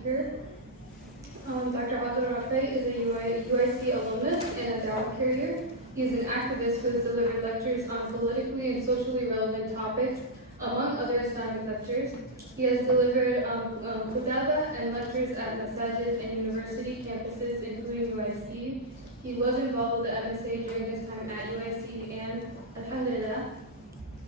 speaker. Dr. Abdur-Rafay is a UIC alumnus and a dog carrier. He is an activist who has delivered lectures on politically and socially relevant topics, among other Islamic lectures. He has delivered khutbah and lectures at masajid and university campuses, including UIC. He was involved with the MSA during his time at UIC, and alhamdulillah,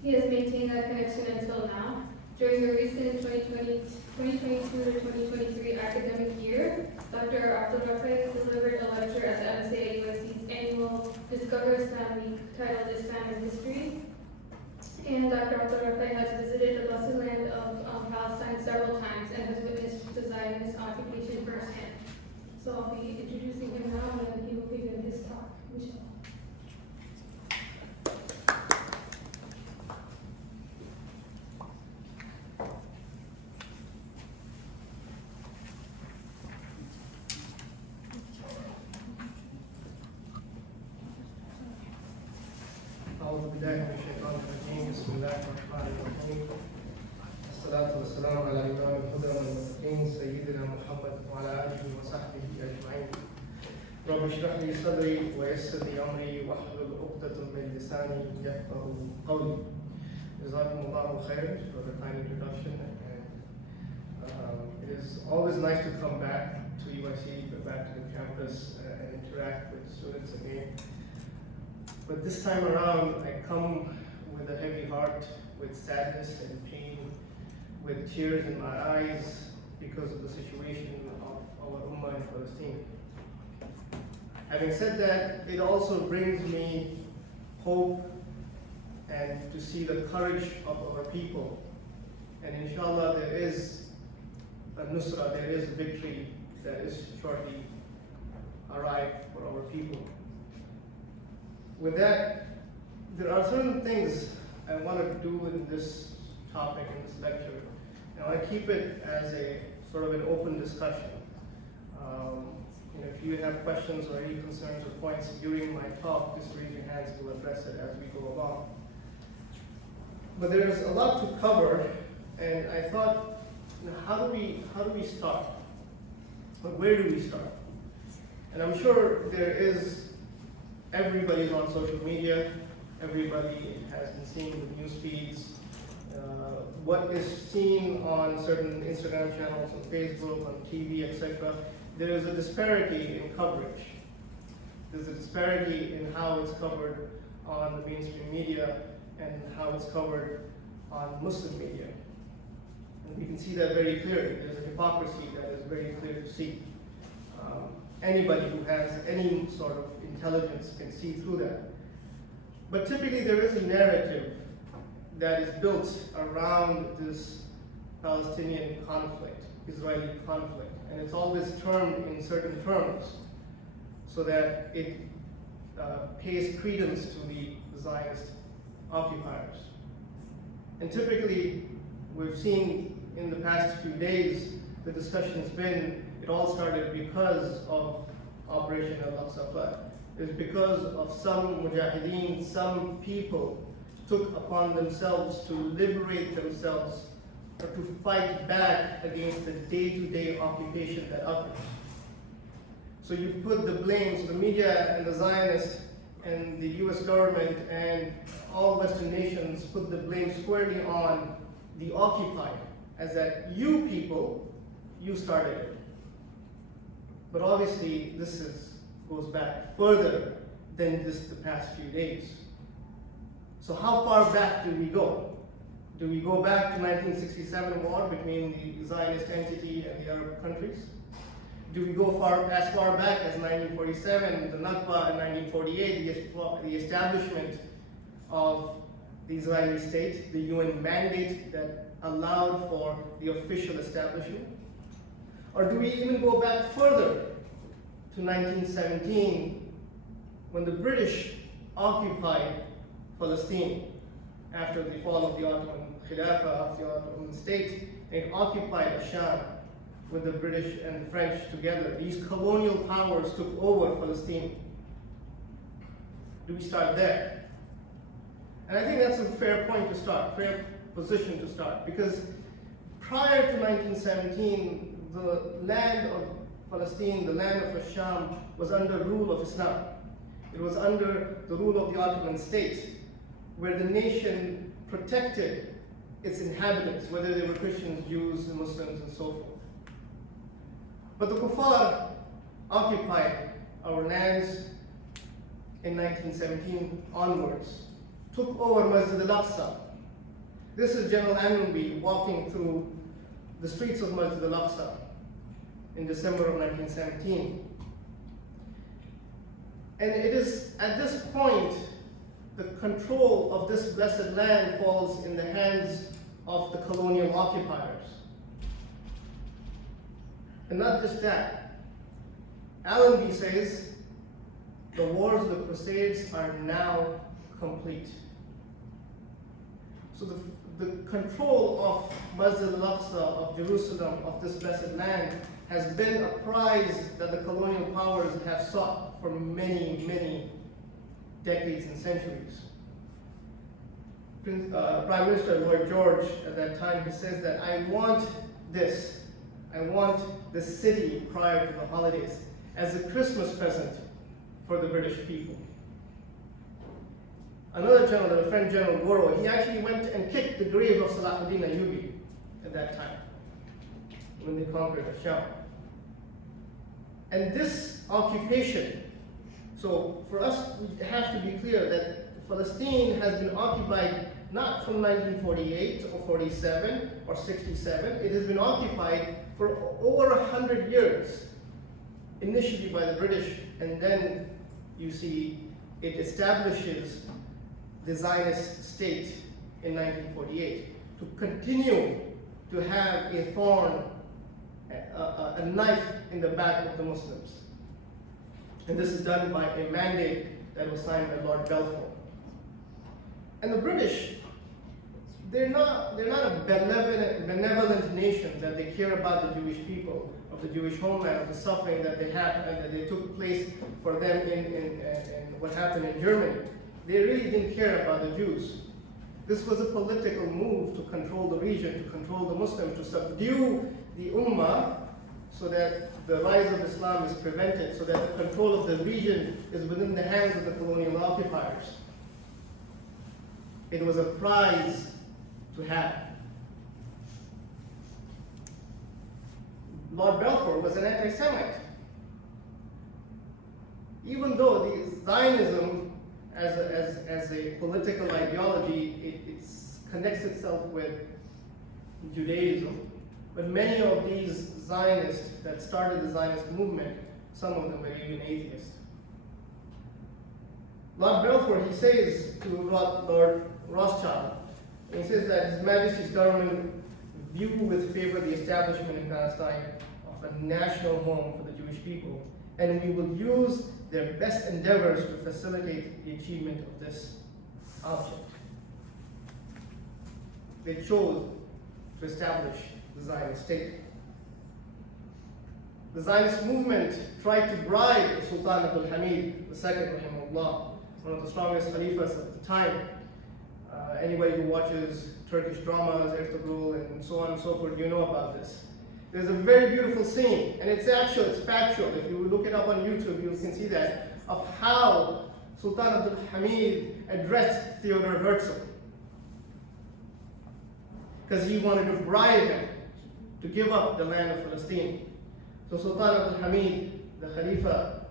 he has maintained that connection until now. During the recent 2022 to 2023 academic year, Dr. Abdur-Rafay delivered a lecture at the MSA at UIC's annual Discover Islam Week titled Islam and History. And Dr. Abdur-Rafay has visited the blessed land of Palestine several times and has witnessed the Zionist occupation firsthand. So I'll be introducing him now, and then he will begin his talk. Inshallah. أعوذ بالله من الشيطان الرجيم بسم الله الرحمن الرحيم الصلاة والسلام على إمام الهدى والمتقين سيدنا محمد وعلى آله وصحبه أجمعين رب اشرح لي صدري ويسر لي أمري واحلل عقدة من لساني يفقهوا قولي. جزاكم الله خيرا for the kind introduction, and it is always nice to come back to UIC, go back to the campus and interact with students again. But this time around, I come with a heavy heart, with sadness and pain, with tears in my eyes because of the situation of our Ummah in Palestine. Having said that, it also brings me hope and to see the courage of our people. And inshallah, there is a nusra, there is a victory that is shortly arrived for our people. With that, there are certain things I want to do in this topic, in this lecture. And I want to keep it as a sort of an open discussion. If you have questions or any concerns or points during my talk, just raise your hands, we'll address it as we go along. But there's a lot to cover, and I thought, how do we start? But where do we start? And I'm sure there is. Everybody's on social media, everybody has been seeing the news feeds, what is seen on certain Instagram channels, on Facebook, on TV, etc. There is a disparity in coverage. There's a disparity in how it's covered on the mainstream media and how it's covered on Muslim media. And we can see that very clearly. There's a hypocrisy that is very clear to see. Anybody who has any sort of intelligence can see through that. But typically there is a narrative that is built around this Palestinian conflict, Israeli conflict, and it's always termed in certain terms so that it pays credence to the Zionist occupiers. And typically we've seen in the past few days the discussion's been, it all started because of Operation Al-Aqsa Flood. It's because of some mujahideen, some people took upon themselves to liberate themselves or to fight back against the day-to-day occupation that occurs. So you put the blame, so the media and the Zionists and the US government and all Western nations put the blame squarely on the occupier, as that you people, you started it. But obviously, this goes back further than just the past few days. So how far back do we go? Do we go back to 1967 war between the Zionist entity and the Arab countries? Do we go as far back as 1947, the Nakba, and 1948, the establishment of the Israeli state, the UN mandate that allowed for the official establishment? Or do we even go back further to 1917 when the British occupied Palestine after the fall of the Ottoman Khilafah, of the Ottoman state, and occupied Sham with the British and the French together. These colonial powers took over Palestine. Do we start there? And I think that's a fair point to start, fair position to start, because prior to 1917, the land of Palestine, the land of Sham, was under rule of Islam. It was under the rule of the Ottoman state, where the nation protected its inhabitants, whether they were Christians, Jews, Muslims, and so forth. But the kuffar occupied our lands in 1917 onwards, took over Masjid al-Aqsa. This is General Allenby walking through the streets of Masjid al-Aqsa in December of 1917. And it is at this point the control of this blessed land falls in the hands of the colonial occupiers. And not just that, Allenby says the wars of the Crusades are now complete. So the control of Masjid al-Aqsa, of Jerusalem, of this blessed land, has been a prize that the colonial powers have sought for many, many decades and centuries. Prime Minister Lloyd George at that time, he says that I want this. I want the city prior to the holidays as a Christmas present for the British people. Another general, a friend General Goro, he actually went and kicked the grave of Salahuddin Ayyubi at that time when they conquered Sham. And this occupation, so for us, we have to be clear that Palestine has been occupied not from 1948 or 47 or 67, it has been occupied for over 100 years, initially by the British, and then you see it establishes the Zionist state in 1948 to continue to have a thorn, a knife in the back of the Muslims. And this is done by a mandate that was signed by Lord Balfour. And the British, they're not a benevolent nation that they care about the Jewish people, of the Jewish homeland, of the suffering that they have and that they took place for them in what happened in Germany. They really didn't care about the Jews. This was a political move to control the region, to control the Muslims, to subdue the Ummah so that the rise of Islam is prevented, so that the control of the region is within the hands of the colonial occupiers. It was a prize to have. Lord Balfour was an anti-Semite. Even though the Zionism as a political ideology, it connects itself with Judaism, but many of these Zionists that started the Zionist movement, some of them were even atheists. Lord Balfour, he says to Lord Rothschild, he says that His Majesty's government view with favor the establishment in Palestine of a national home for the Jewish people, and we will use their best endeavors to facilitate the achievement of this object. They chose to establish the Zionist state. The Zionist movement tried to bribe Sultan Abdul-Hamid II, rahimahullah, one of the strongest caliphs of the time. Anybody who watches Turkish dramas, Ertugrul, and so on and so forth, you know about this. There's a very beautiful scene, and it's factual. If you look it up on YouTube, you can see that, of how Sultan Abdul-Hamid addressed Theodor Herzl. Because he wanted to bribe him to give up the land of Palestine. So Sultan Abdul-Hamid, the Khalifa,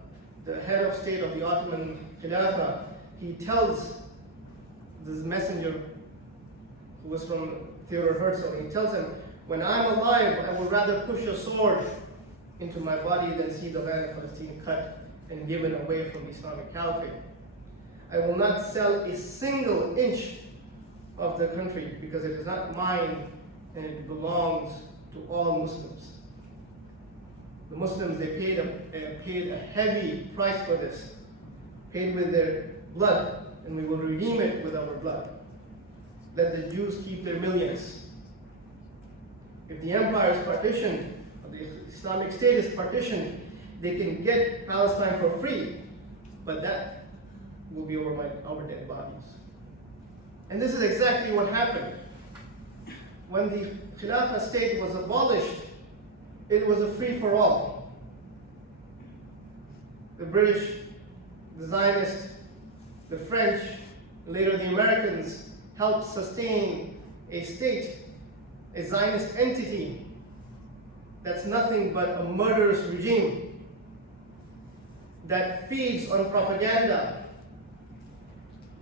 the head of state of the Ottoman Khilafah, he tells this messenger who was from Theodor Herzl, he tells him, when I'm alive, I would rather push a sword into my body than see the land of Palestine cut and given away from the Islamic Caliphate. I will not sell a single inch of the country because it is not mine and it belongs to all Muslims. The Muslims, they paid a heavy price for this, paid with their blood, and we will redeem it with our blood. Let the Jews keep their millions. If the empire is partitioned, or the Islamic State is partitioned, they can get Palestine for free, but that will be over our dead bodies. And this is exactly what happened. When the Khilafah state was abolished it was a free-for-all. The British, the Zionists, the French, later the Americans helped sustain a state, a Zionist entity that's nothing but a murderous regime that feeds on propaganda,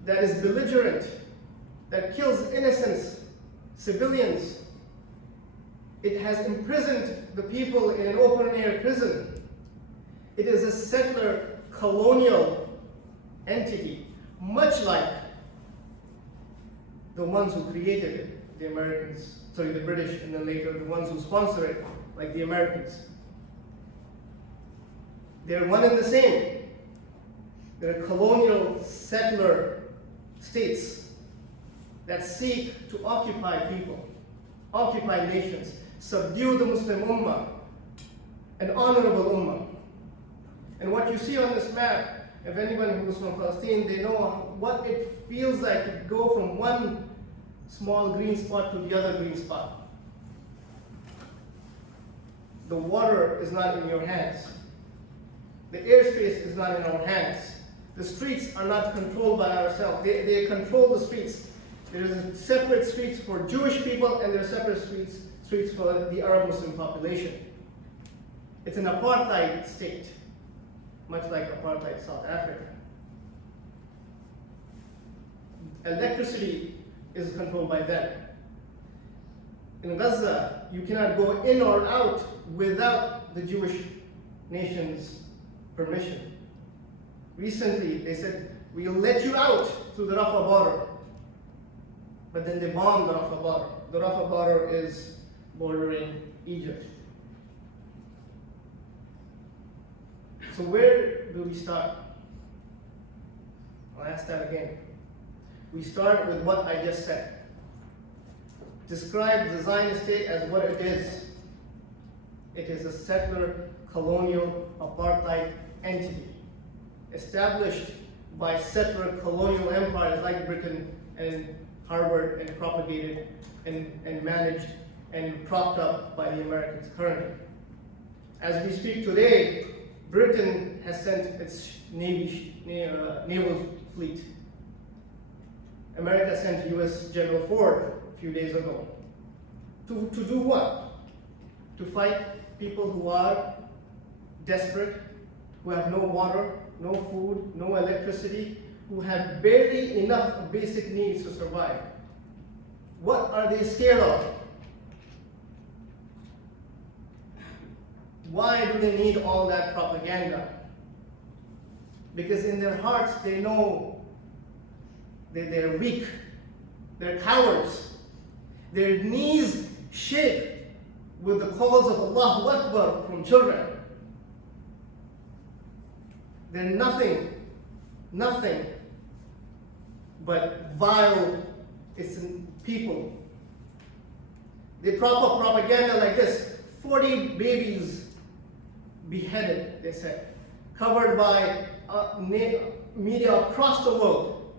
that is belligerent, that kills innocents, civilians. It has imprisoned the people in an open-air prison. It is a settler colonial entity, much like the ones who created it, the British, and then later the ones who sponsor it, like the Americans. They're one and the same. They're colonial settler states that seek to occupy people, occupy nations, subdue the Muslim Ummah, an honorable Ummah. And what you see on this map, if anyone who's from Palestine, they know what it feels like to go from one small green spot to the other green spot. The water is not in your hands. The airspace is not in our hands. The streets are not controlled by ourselves. They control the streets. There is separate streets for Jewish people and there are separate streets for the Arab Muslim population. It's an apartheid state, much like apartheid South Africa. Electricity is controlled by them. In Gaza, you cannot go in or out without the Jewish nation's permission. Recently, they said, we'll let you out through the Rafah border. But then they bombed the Rafah border. The Rafah border is bordering Egypt. So where do we start? I'll ask that again. We start with what I just said. Describe the Zionist state as what it is. It is a settler, colonial, apartheid entity established by settler colonial empires like Britain and harbored and propagated and managed and propped up by the Americans currently. As we speak today, Britain has sent its naval fleet. America sent U.S. General Ford a few days ago. To do what? To fight people who are desperate, who have no water, no food, no electricity, who have barely enough basic needs to survive. What are they scared of? Why do they need all that propaganda? Because in their hearts they know they're weak, they're cowards. Their knees shake with the calls of Allahu Akbar from children. They're nothing but vile people. They prop up propaganda like this: 40 babies beheaded, they said, covered by media across the world.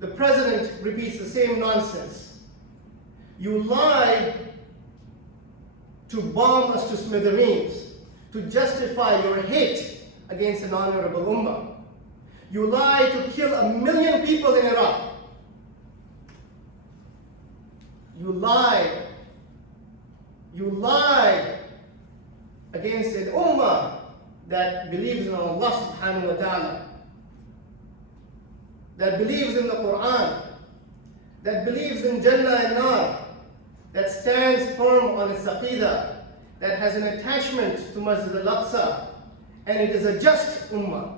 The president repeats the same nonsense. You lie to bomb us to smithereens, to justify your hate against an honorable ummah. You lie to kill 1 million people in Iraq. You lie against an ummah that believes in Allah subhanahu wa ta'ala, that believes in the Quran, that believes in Jannah and Nar, that stands firm on its aqidah, that has an attachment to Masjid al-Aqsa, and it is a just ummah,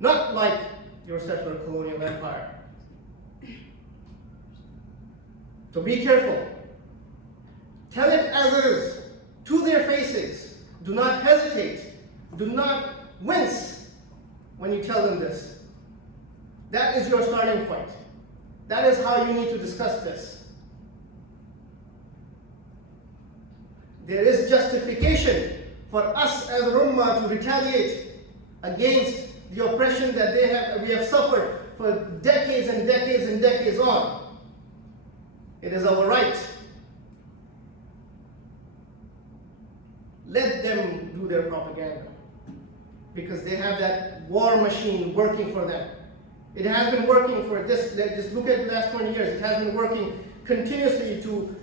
not like your settler colonial empire. So be careful. Tell it as it is, to their faces. Do not hesitate. Do not wince when you tell them this. That is your starting point. That is how you need to discuss this. There is justification for us as Ummah to retaliate against the oppression that we have suffered for decades and decades and decades on. It is our right. let them do their propaganda. Because they have that war machine working for them. It has been working for this, just look at the last 20 years, it has been working continuously to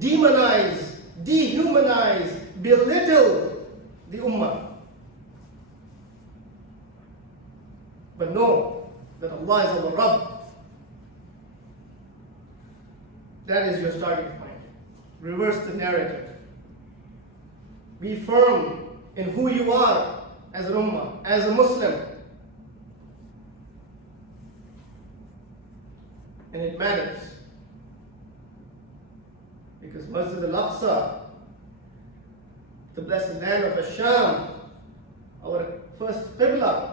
demonize, dehumanize, belittle the ummah. But know that Allah is our Rabb. That is your starting point. Reverse the narrative. Be firm in who you are as an ummah, as a Muslim. And it matters. Because Masjid al-Aqsa, the blessed land of Asham, our first Qibla,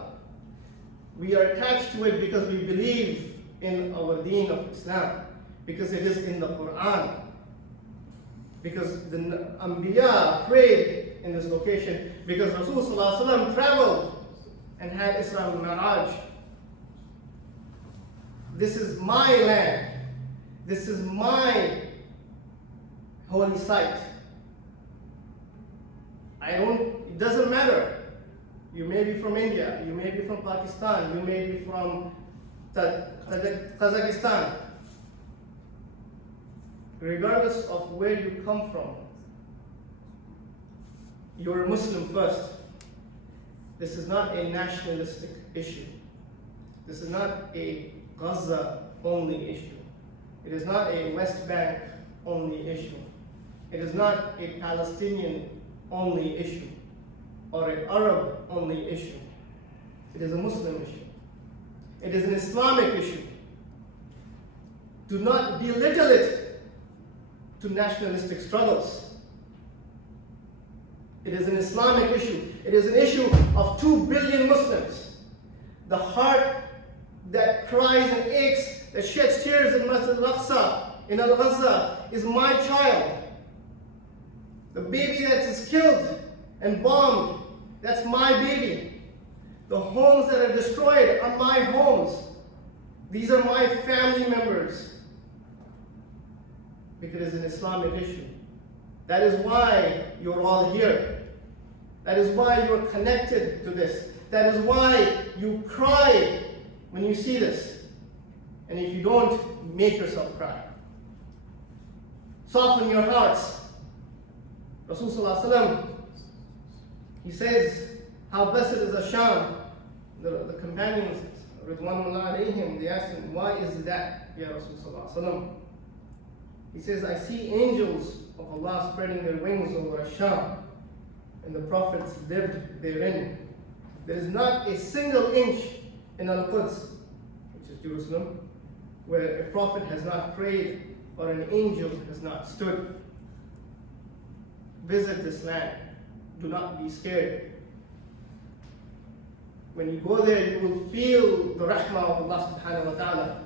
we are attached to it because we believe in our deen of Islam, because it is in the Quran, because the Anbiya prayed in this location, because Rasulullah traveled and had Isra and Mi'raj. This is my land. This is my holy site. It doesn't matter. You may be from India, you may be from Pakistan, you may be from Kazakhstan. Regardless of where you come from, you're a Muslim first. This is not a nationalistic issue. This is not a Gaza only issue. It is not a West Bank only issue. It is not a Palestinian only issue or an Arab only issue. It is a Muslim issue. It is an Islamic issue. Do not belittle it to nationalistic struggles. It is an Islamic issue. It is an issue of 2 billion Muslims. The heart that cries and aches, that sheds tears in Masjid al-Aqsa, in Al-Ghazza, is my child. The baby that is killed and bombed, that's my baby. The homes that are destroyed are my homes. These are my family members. Because it's an Islamic issue. That is why you're all here. That is why you're connected to this. That is why you cry when you see this. And if you don't, make yourself cry. Soften your hearts. Rasulullah, he says, how blessed is Asham. The companions, Ridwanullah alayhim, they asked him, why is that, Ya Rasulullah? He says, I see angels of Allah spreading their wings over Asham, and the prophets lived therein. There is not a single inch in Al-Quds, which is Jerusalem, where a prophet has not prayed or an angel has not stood. Visit this land. Do not be scared. When you go there, you will feel the rahmah of Allah subhanahu wa ta'ala.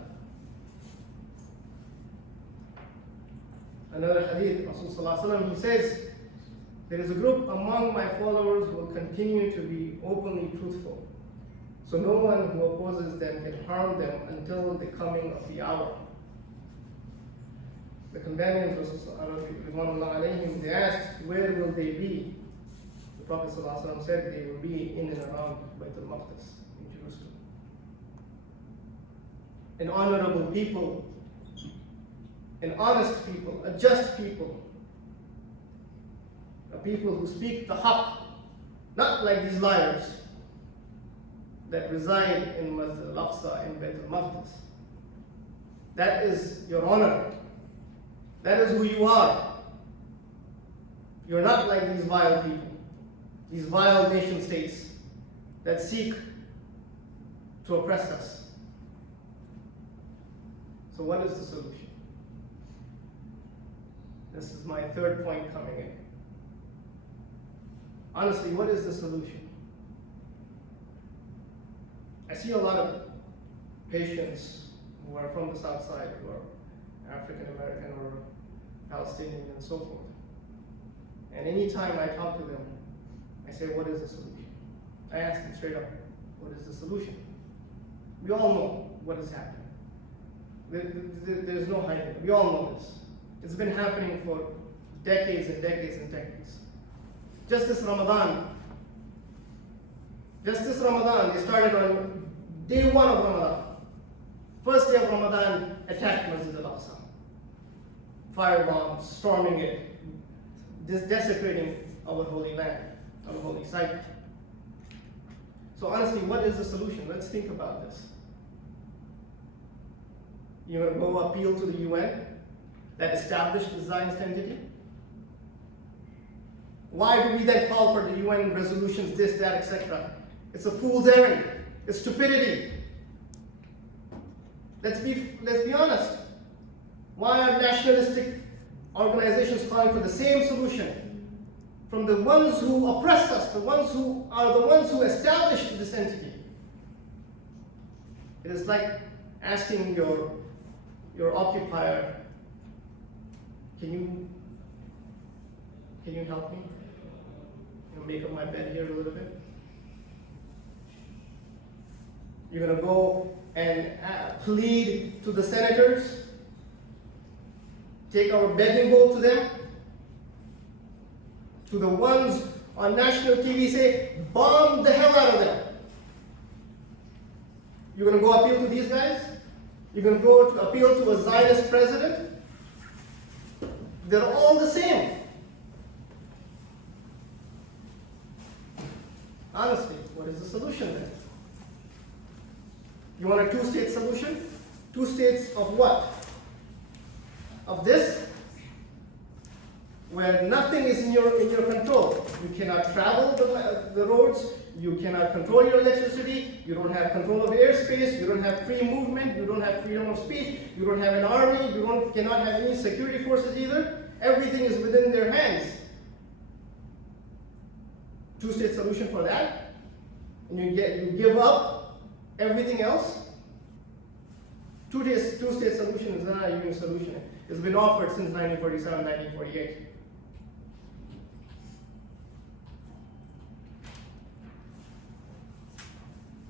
Another hadith, Rasulullah, he says, there is a group among my followers who will continue to be openly truthful. So no one who opposes them can harm them until the coming of the hour. The companions, Rasulullah, they asked, where will they be? The Prophet ﷺ said they will be in and around Baitul Maqdis in Jerusalem. An honorable people, an honest people, a just people, a people who speak the haqq, not like these liars that reside in Masjid al-Aqsa and Baitul Maqdis. That is your honor. That is who you are. You're not like these vile people, these vile nation states that seek to oppress us. So what is the solution? This is my third point coming in. Honestly, what is the solution? I see a lot of patients who are from the South Side, who are African American or Palestinian and so forth. And anytime I talk to them, I say, what is the solution? I ask them straight up, what is the solution? We all know what is happening. There's no hiding it. We all know this. It's been happening for decades and decades and decades. Just this Ramadan, they started on day 1 of Ramadan. First day of Ramadan, attacked Masjid al-Aqsa. Firebombs, storming it, desecrating our holy land, our holy site. So honestly, what is the solution? Let's think about this. You're going to go appeal to the UN that established the Zionist entity? Why do we then call for the UN resolutions, this, that, etc.? It's a fool's errand. It's stupidity. Let's be honest. Why are nationalistic organizations calling for the same solution from the ones who oppress us, the ones who established this entity? It is like asking your occupier, can you help me? Make up my bed here a little bit. You're going to go and plead to the senators, take our begging bowl to them, to the ones on national TV say, bomb the hell out of them. You're going to go appeal to these guys? You're going to go to appeal to a Zionist president? They're all the same. Honestly, what is the solution then? You want a two-state solution? Two states of what? Of this, where nothing is in your control. You cannot travel the roads, you cannot control your electricity, you don't have control of airspace, you don't have free movement, you don't have freedom of speech, you don't have an army, you cannot have any security forces either. Everything is within their hands. Two-state solution for that, and you give up everything else. Two-state solution is not a union solution. It's been offered since 1947, 1948.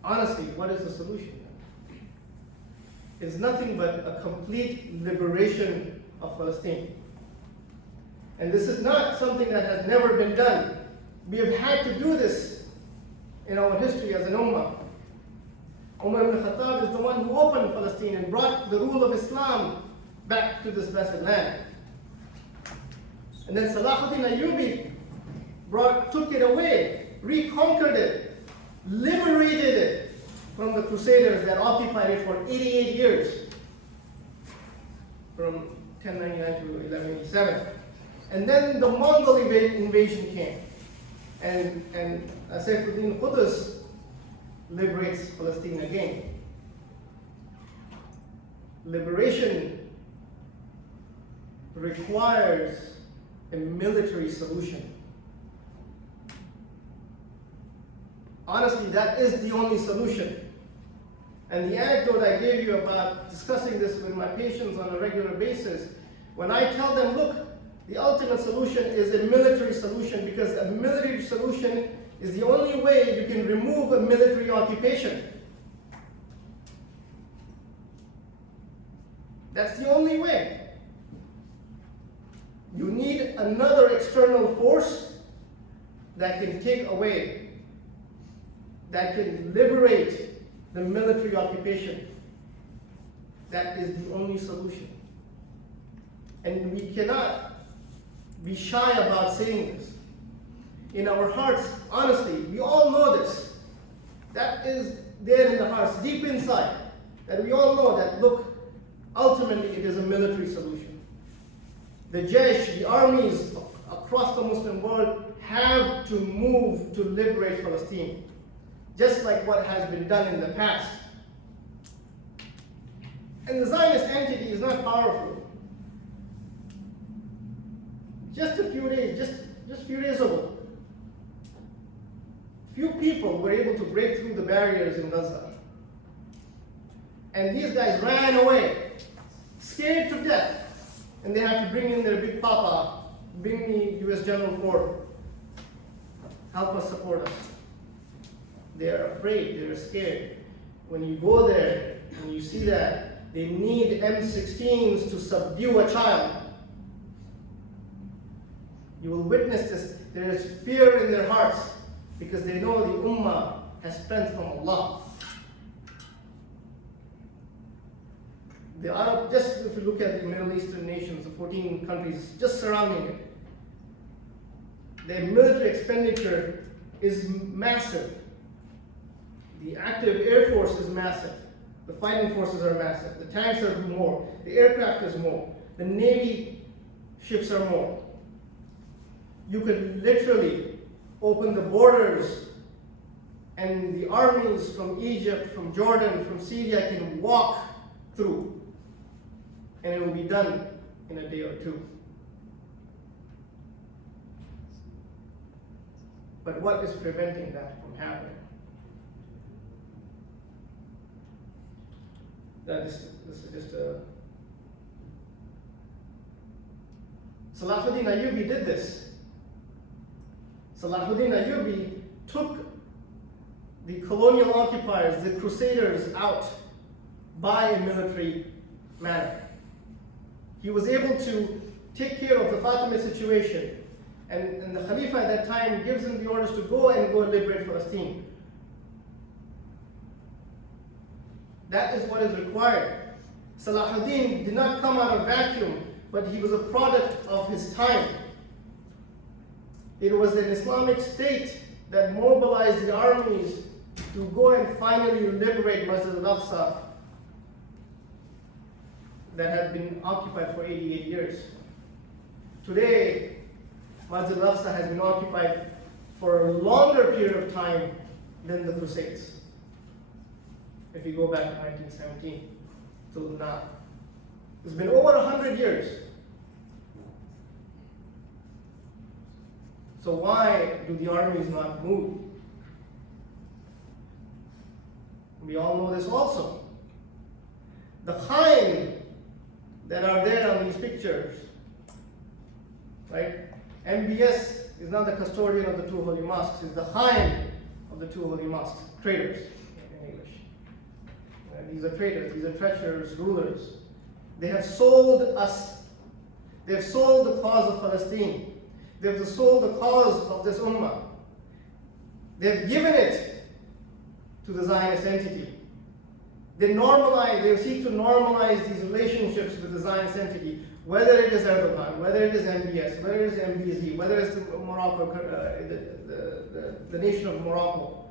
Honestly, what is the solution? It's nothing but a complete liberation of Palestine. And this is not something that has never been done. We have had to do this in our history as an ummah. Umar ibn Khattab is the one who opened Palestine and brought the rule of Islam back to this blessed land. And then Salahuddin Ayyubi took it away, reconquered it, liberated it from the Crusaders that occupied it for 88 years, from 1099 to 1187. And then the Mongol invasion came. And Saifuddin Qutuz liberates Palestine again. Liberation requires a military solution. Honestly, that is the only solution. And the anecdote I gave you about discussing this with my patients on a regular basis, when I tell them, look, the ultimate solution is a military solution, because a military solution is the only way you can remove a military occupation. That's the only way. You need another external force that can take away, that can liberate the military occupation. That is the only solution. And we cannot be shy about saying this. In our hearts, honestly, we all know this. That is there in the hearts, deep inside, that we all know that, look, ultimately it is a military solution. The Jaysh, the armies across the Muslim world, have to move to liberate Palestine, just like what has been done in the past. And the Zionist entity is not powerful. Just a few days ago, few people were able to break through the barriers in Gaza. And these guys ran away, scared to death. And they have to bring in their big papa, bring me US General Ford, help us, support us. They're afraid, they're scared. When you go there and you see that, they need M16s to subdue a child. You will witness this There is fear in their hearts because they know the Ummah has strength from Allah. The Arab, just if you look at the Middle Eastern nations, the 14 countries just surrounding it, their military expenditure is massive. The active air force is massive. The fighting forces are massive. The tanks are more. The aircraft is more. The navy ships are more. You could literally open the borders and the armies from Egypt, from Jordan, from Syria can walk through, and it will be done in a day or two. But what is preventing that from happening? This is just a... Salahuddin Ayyubi did this. Salahuddin Ayyubi took the colonial occupiers, the crusaders, out by a military manner. He was able to take care of the Fatimid situation, and the Khalifa at that time gives him the orders to go and liberate Palestine. That is what is required. Salahuddin did not come out of vacuum, but he was a product of his time. It was an Islamic state that mobilized the armies to go and finally liberate Masjid al-Aqsa that had been occupied for 88 years. Today, Masjid al-Aqsa has been occupied for a longer period of time than the Crusades. If you go back to 1917 till now. It's been over 100 years. So why do the armies not move? We all know this also. The Khain that are there on these pictures, right? MBS is not the custodian of the two holy mosques, it's the Khain of the two holy mosques, traitors in English. These are traitors, these are treacherous rulers. They have sold us. They have sold the cause of Palestine. They have sold the cause of this ummah. They have given it to the Zionist entity. They seek to normalize these relationships with the Zionist entity, whether it is Erdogan, whether it is MBS, whether it is MBZ, whether it's Morocco, the nation of Morocco,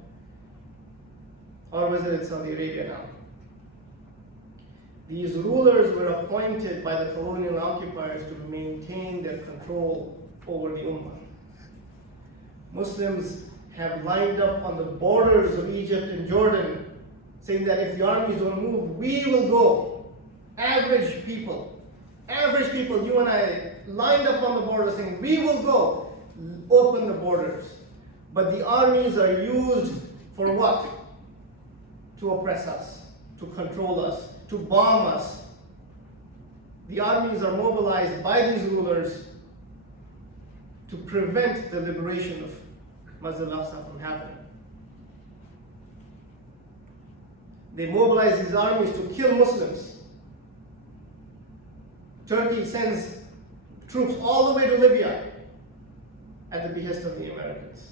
or whether it's Saudi Arabia now. These rulers were appointed by the colonial occupiers to maintain their control over the Ummah. Muslims have lined up on the borders of Egypt and Jordan, saying that if the armies don't move, we will go. Average people, you and I, lined up on the border saying, we will go, open the borders. But the armies are used for what? To oppress us, to control us, to bomb us. The armies are mobilized by these rulers to prevent the liberation of Masjid al-Aqsa from happening. They mobilize these armies to kill Muslims. Turkey sends troops all the way to Libya at the behest of the Americans.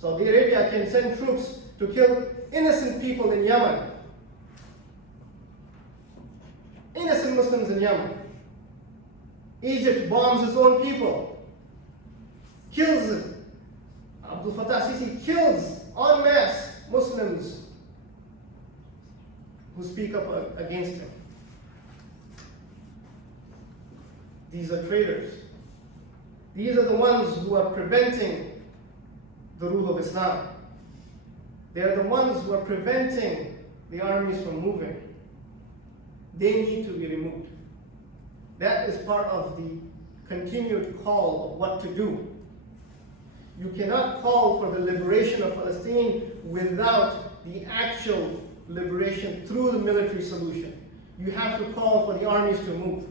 Saudi Arabia can send troops to kill innocent people in Yemen. Innocent Muslims in Yemen. Egypt bombs its own people. Kills them. Abdur-Rafay Sisi kills en masse Muslims who speak up against him. These are traitors. These are the ones who are preventing the rule of Islam. They are the ones who are preventing the armies from moving. They need to be removed. That is part of the continued call of what to do. You cannot call for the liberation of Palestine without the actual liberation through the military solution. You have to call for the armies to move.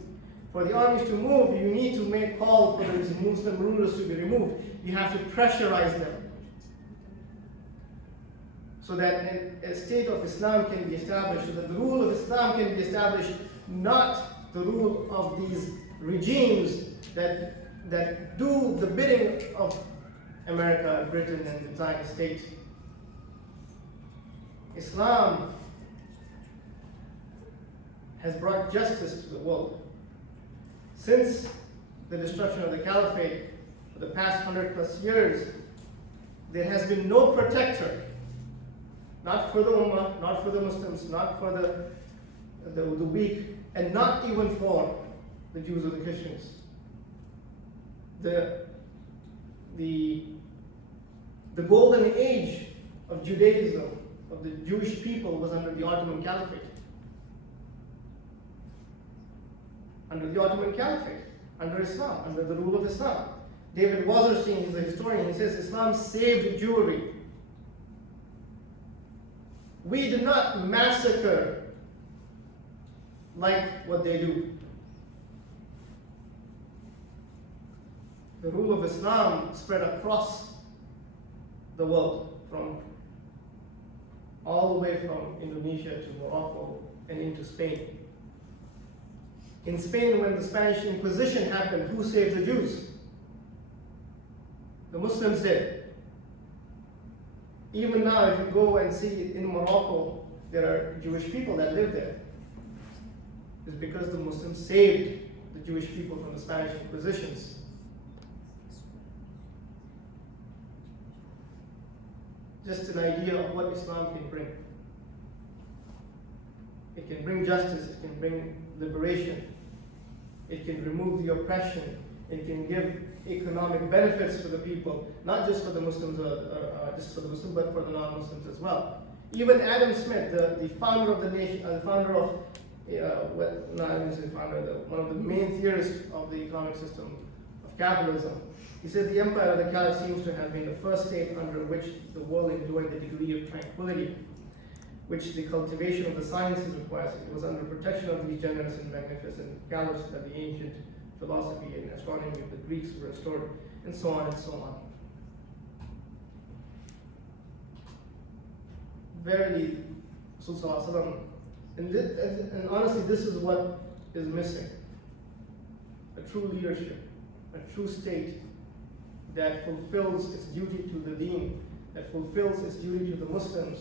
For the armies to move, you need to make call for these Muslim rulers to be removed. You have to pressurize them so that a state of Islam can be established, so that the rule of Islam can be established, not the rule of these regimes that that do the bidding of America, Britain, and the United States. Islam has brought justice to the world. Since the destruction of the caliphate for the past 100+ years, there has been no protector, not for the Ummah, not for the Muslims, not for the weak, and not even for the Jews or the Christians. The golden age of Judaism, of the Jewish people, was under the Ottoman Caliphate. Under the Ottoman Caliphate, under Islam, under the rule of Islam. David Wasserstein, he's a historian, he says Islam saved Jewry. We did not massacre like what they do. The rule of Islam spread across the world, from all the way from Indonesia to Morocco and into Spain. In Spain, when the Spanish Inquisition happened, who saved the Jews? The Muslims did. Even now, if you go and see in Morocco, there are Jewish people that live there. It's because the Muslims saved the Jewish people from the Spanish Inquisitions. Just an idea of what Islam can bring. It can bring justice, it can bring liberation, it can remove the oppression, it can give economic benefits for the people, not just for the Muslims, just for the Muslims, but for the non-Muslims as well. Even Adam Smith, the founder of the nation, the founder of, one of the main theorists of the economic system of capitalism, he says the empire of the Caliph seems to have been the first state under which the world enjoyed the degree of tranquility which the cultivation of the sciences requires. It was under protection of these generous and magnificent caliphs that the ancient philosophy and astronomy of the Greeks were restored, and so on and so on. Verily, Rasul, and honestly, this is what is missing. A true leadership, a true state that fulfills its duty to the deen, that fulfills its duty to the Muslims,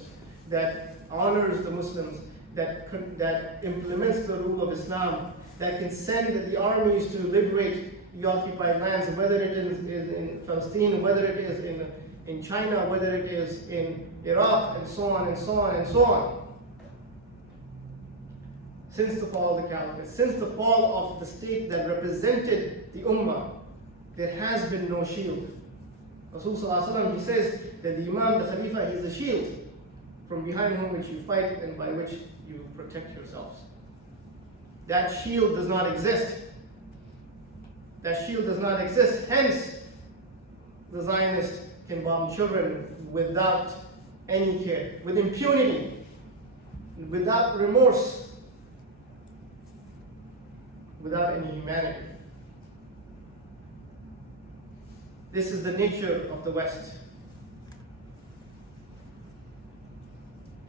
that honors the Muslims, that implements the rule of Islam, that can send the armies to liberate the occupied lands, whether it is in Palestine, whether it is in China, whether it is in Iraq, and so on and so on and so on. Since the fall of the Caliphate, since the fall of the state that represented the Ummah, there has been no shield. Rasul, he says that the Imam, the Khalifa, he is a shield from behind whom which you fight and by which you protect yourselves. That shield does not exist. That shield does not exist. Hence, the Zionists can bomb children without any care, with impunity, without remorse, without any humanity. This is the nature of the West.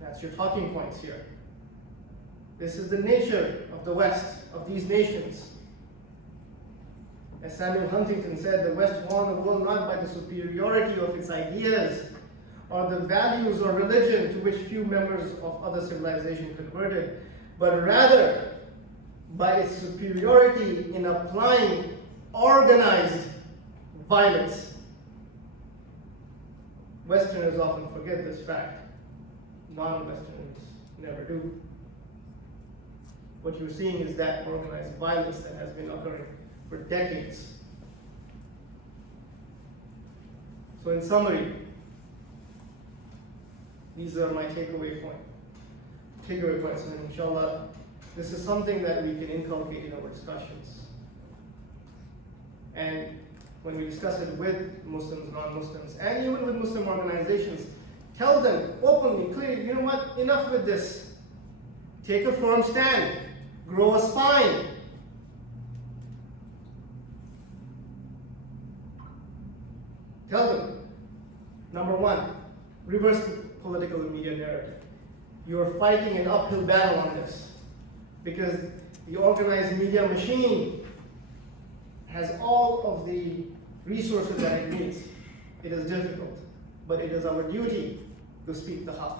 That's your talking points here. This is the nature of the West, of these nations. As Samuel Huntington said, the West won the world not by the superiority of its ideas or the values or religion to which few members of other civilization converted, but rather by its superiority in applying organized violence. Westerners often forget this fact. Non-Westerners never do. What you're seeing is that organized violence that has been occurring for decades. So in summary, these are my takeaway points, and inshallah, this is something that we can inculcate in our discussions. And when we discuss it with Muslims, non-Muslims, and even with Muslim organizations, tell them openly, clearly, you know what, enough with this. Take a firm stand, grow a spine. Tell them, number one, reverse the political and media narrative. You are fighting an uphill battle on this because the organized media machine has all of the resources that it needs. It is difficult, but it is our duty to speak the haqq.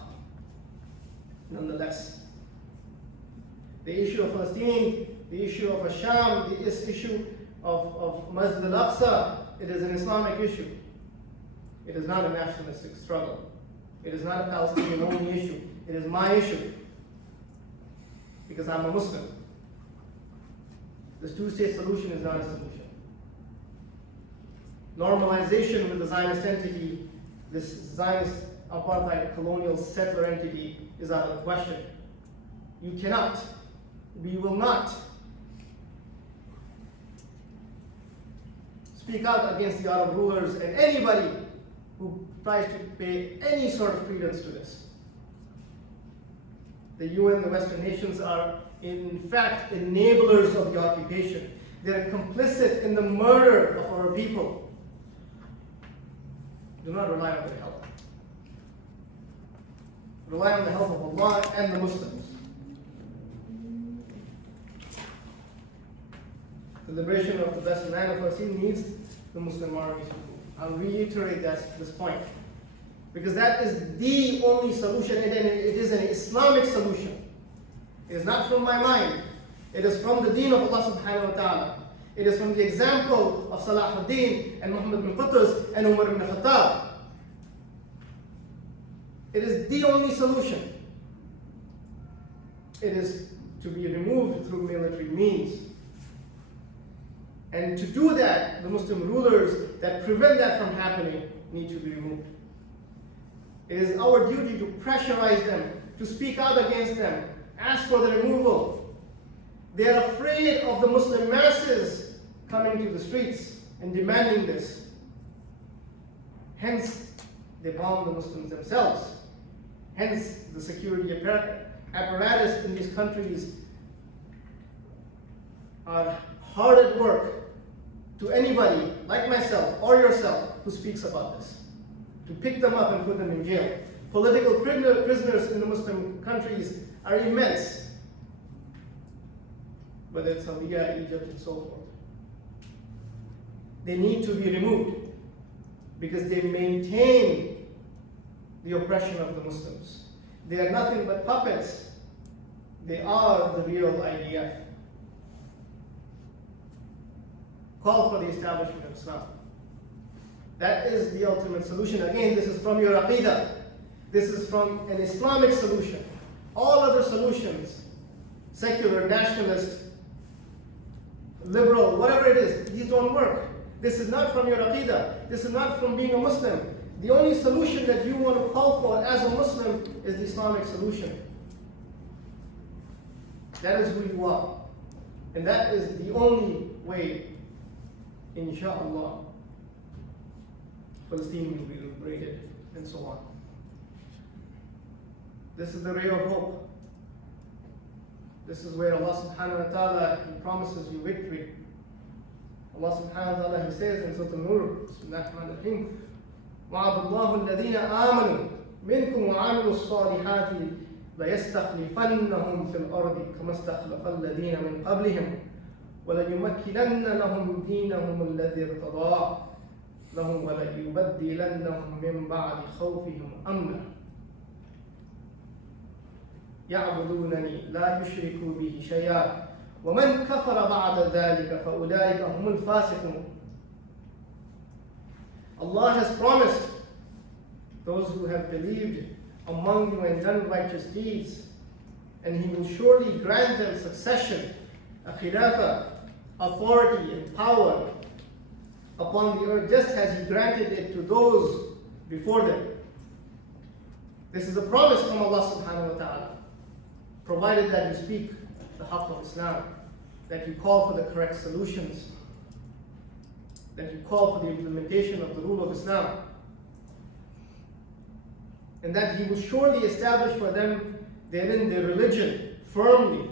Nonetheless, the issue of Palestine, the issue of Asham, the issue of Masjid al-Aqsa, it is an Islamic issue. It is not a nationalistic struggle. It is not a Palestinian only issue. It is my issue, because I'm a Muslim. This two-state solution is not a solution. Normalization with the Zionist entity, this Zionist apartheid colonial settler entity, is out of the question. You cannot, we will not speak out against the Arab rulers and anybody who tries to pay any sort of credence to this. The UN, the Western nations, are in fact enablers of the occupation. They are complicit in the murder of our people. Do not rely on their help. Rely on the help of Allah and the Muslims. The liberation of the Western land of Palestine needs the Muslim armies to move. I'll reiterate this point, because that is the only solution, and it is an Islamic solution. It is not from my mind. It is from the deen of Allah subhanahu wa ta'ala. It is from the example of Salah ad-Din and Muhammad bin Qutuz and Umar ibn Khattab. It is the only solution. It is to be removed through military means. And to do that, the Muslim rulers that prevent that from happening need to be removed. It is our duty to pressurize them, to speak out against them, ask for the removal. They are afraid of the Muslim masses coming to the streets and demanding this. Hence, they bomb the Muslims themselves. Hence, the security apparatus in these countries are hard at work to anybody like myself or yourself who speaks about this, to pick them up and put them in jail. Political prisoners in the Muslim countries are immense, whether it's Saudi, Egypt, and so forth. They need to be removed because they maintain the oppression of the Muslims. They are nothing but puppets. They are the real IDF. Call for the establishment of Islam. That is the ultimate solution. Again, this is from your aqidah. This is from an Islamic solution. All other solutions, secular, nationalist, liberal, whatever it is, these don't work. This is not from your aqidah. This is not from being a Muslim. The only solution that you want to call for as a Muslim is the Islamic solution. That is who you are. And that is the only way, inshallah, Palestine will be liberated, and so on. This is the ray of hope. This is where Allah subhanahu wa ta'ala promises you victory. Allah subhanahu wa ta'ala, He says in Surah An-Nur, Bismillahir Rahmanir Rahim, وَعَدَ اللَّهُ الَّذِينَ آمَنُوا مِنْكُمْ وَعَمِلُوا الصَّالِحَاتِ لَيَسْتَخْلِفَنَّهُمْ فِي الْأَرْضِ كَمَا اسْتَخْلَفَ الَّذِينَ مِنْ قَبْلِهِمْ وَلَيُمَكِّنَنَّ لَهُمْ دِينَهُمُ الَّذِي ارْتَضَىٰ لَهُمْ وَلَيُبَدِّلَنَّهُمْ مِنْ بَعْدِ خَوْفِهِمْ أَمْنًا يَعْبُدُونَنِي لَا يُشْرِكُوا بِهِ شَيْئًا وَمَنْ كَفَرَ بَعْدَ ذَلِكَ فَأُولَٰئِكَ هُمُ الْفَاسِقُونَ. Allah has promised those who have believed among you and done righteous deeds, and He will surely grant them succession, a khilafah, authority and power upon the earth, just as He granted it to those before them. This is a promise from Allah subhanahu wa ta'ala, provided that you speak the haqq of Islam, that you call for the correct solutions, that you call for the implementation of the rule of Islam, and that He will surely establish for them therein their religion firmly,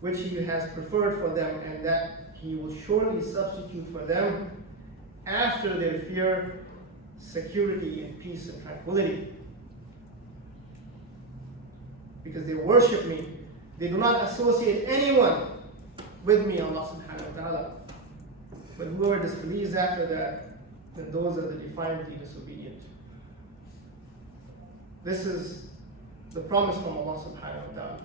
which He has preferred for them, and that He will surely substitute for them after their fear, security, and peace and tranquility. Because they worship Me, they do not associate anyone with me, Allah subhanahu wa ta'ala. But whoever disbelieves after that, then those are the defiantly disobedient. This is the promise from Allah subhanahu wa ta'ala.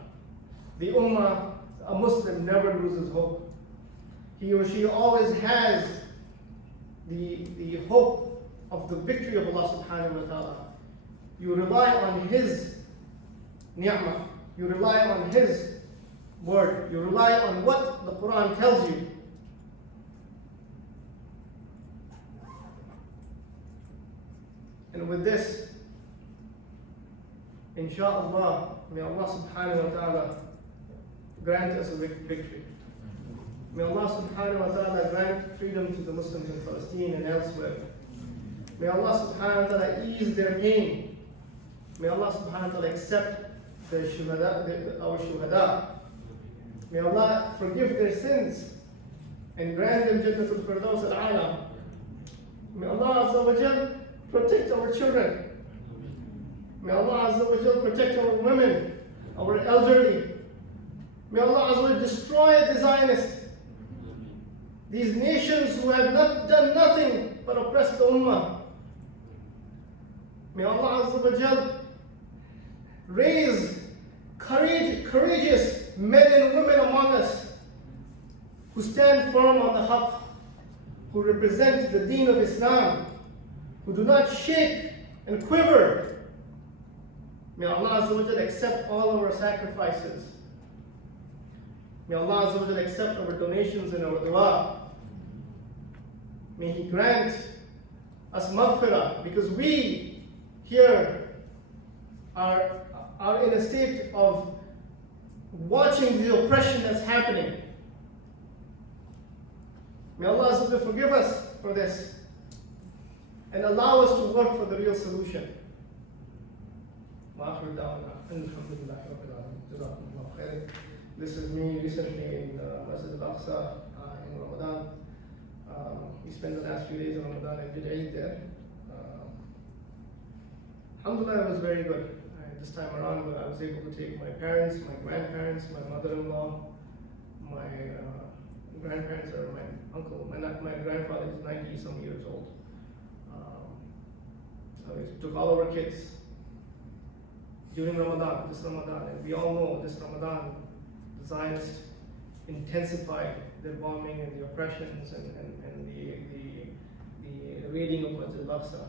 The ummah, a Muslim never loses hope. He or she always has the hope of the victory of Allah subhanahu wa ta'ala. You rely on His ni'mah. You rely on His word. You rely on what the Quran tells you. And with this, inshaAllah, may Allah subhanahu wa ta'ala grant us a victory. May Allah subhanahu wa ta'ala grant freedom to the Muslims in Palestine and elsewhere. May Allah subhanahu wa ta'ala ease their pain. May Allah subhanahu wa ta'ala accept our shuhada. May Allah forgive their sins and grant them Jannatul Firdaus al-A'la. May Allah Azza wa Jal protect our children. May Allah Azza wa Jal protect our women, our elderly. May Allah Azza wa Jal destroy the Zionists. These nations who have not done nothing but oppress the Ummah. May Allah Azza wa Jal raise courageous men and women among us who stand firm on the haqq, who represent the deen of Islam, who do not shake and quiver. May Allah Azza wa Jal accept all of our sacrifices. May Allah Azza wa Jal accept our donations and our dua. May He grant us maghfirah, because we here are in a state of watching the oppression that's happening. May Allah Azza wa Jal forgive us for this and allow us to work for the real solution. This is me recently in Masjid al-Aqsa in Ramadan. We spent the last few days of Ramadan and did Eid there. Alhamdulillah, it was very good. This time around, I was able to take my parents, my grandparents, my mother-in-law, my grandparents, or my uncle. My grandfather is 90-some years old. So we took all of our kids during Ramadan, this Ramadan, and we all know this Ramadan, the Zionists intensified their bombing and the oppressions and the raiding of Masjid al-Aqsa.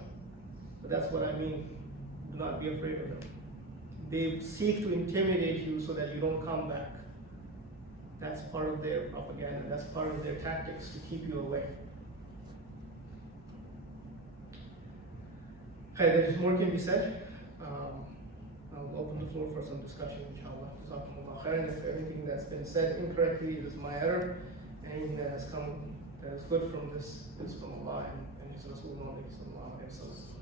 But that's what I mean. Do not be afraid of them. They seek to intimidate you so that you don't come back. That's part of their propaganda. That's part of their tactics to keep you away. Okay, there's more can be said. I'll open the floor for some discussion, inshallah. Jazakumullah khairan. If everything that's been said incorrectly is my error, anything that has come that is good from this is from Allah and His Rasul sallallahu alaihi wasallam.